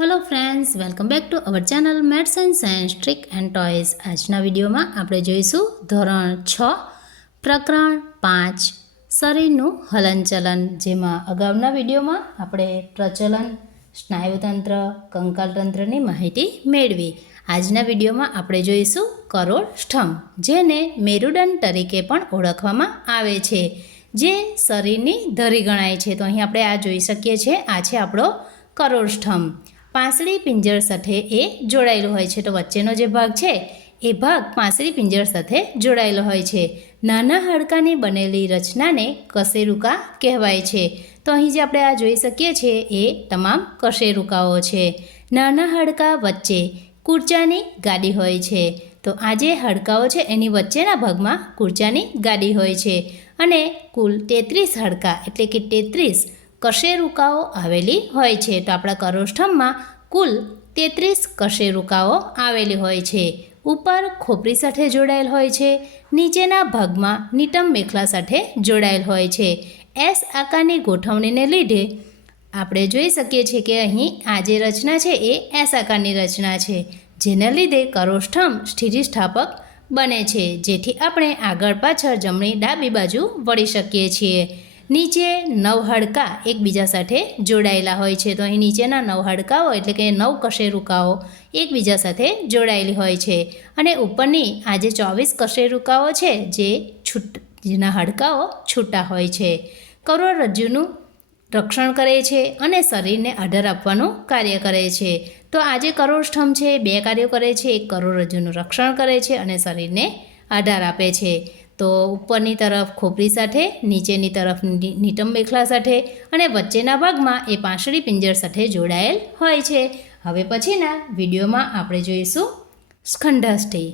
Hello friends, welcome back to our channel maths and science trick and toys. आजना video में आपणे जोईशुं धोरण 6 प्रकरण 5 शरीरनुं हलनचलन, जेमां अगाउना विडियो में आपणे प्रचलन, स्नायुतंत्र, कंकालतंत्रनी माहिती मेळवी। आजना विडियो में आपणे जोईशुं करोड़ स्तंभ, जेने मेरुदंड तरीके पण ओळखवामां आवे छे, जे शरीरनी धरी गणाय छे। तो अहीं आपणे आ जोई शकीए छीए। आ छे आपणो करोड़ स्तंभ। પાંસળી પિંજર સાથે એ જોડાયેલો હોય છે। તો વચ્ચેનો જે ભાગ છે એ ભાગ પાંસળી પિંજર સાથે જોડાયેલો હોય છે। નાના હાડકાની બનેલી રચનાને કશેરુકા કહેવાય છે। તો અહીં જે આપણે આ જોઈ શકીએ છીએ એ તમામ કશેરુકાઓ છે। નાના હાડકા વચ્ચે કૂર્ચાની ગાડી હોય છે। તો આ જે હાડકાઓ છે એની વચ્ચેના ભાગમાં કૂર્ચાની ગાડી હોય છે અને કુલ 33 હાડકા એટલે કે 33 કશેરુકાઓ આવેલી હોય છે। તો આપણા કરોડ સ્તંભમાં કુલ 33 કશેરુકાઓ આવેલી હોય છે। ઉપર ખોપરી સાથે જોડાયેલ હોય છે, નીચેના ભાગમાં નિતંબ મેખલા સાથે જોડાયેલ હોય છે। એસ આકારની ગોઠવણીને લીધે આપણે જોઈ શકીએ છીએ કે અહીં આ જે રચના છે એ એસ આકારની રચના છે, જેના લીધે કરોડ સ્તંભ સ્થિતિસ્થાપક બને છે, જેથી આપણે આગળ પાછળ જમણી ડાબી બાજુ વળી શકીએ છીએ। નીચે 9 હાડકા એકબીજા સાથે જોડાયેલા હોય છે। તો અહીં નીચેના 9 હાડકાઓ એટલે કે 9 કશેરુકાઓ એકબીજા સાથે જોડાયેલી હોય છે અને ઉપરની આ જે 24 કશેરુકાઓ છે જેના હાડકાઓ છૂટા હોય છે। કરોડરજ્જુનું રક્ષણ કરે છે અને શરીરને આધાર આપવાનું કાર્ય કરે છે। તો આ જે કરોડ સ્તંભ છે બે કાર્યો કરે છે। એક કરોડરજ્જુનું રક્ષણ કરે છે અને શરીરને આધાર આપે છે। તો ઉપરની તરફ ખોપરી સાથે, નીચેની તરફ નિતંબ મેખલા સાથે અને વચ્ચેના ભાગમાં એ પાંસળી પિંજર સાથે જોડાયેલ હોય છે। હવે પછીના વિડીયોમાં આપણે જોઈશું સ્કંધાષ્ઠી।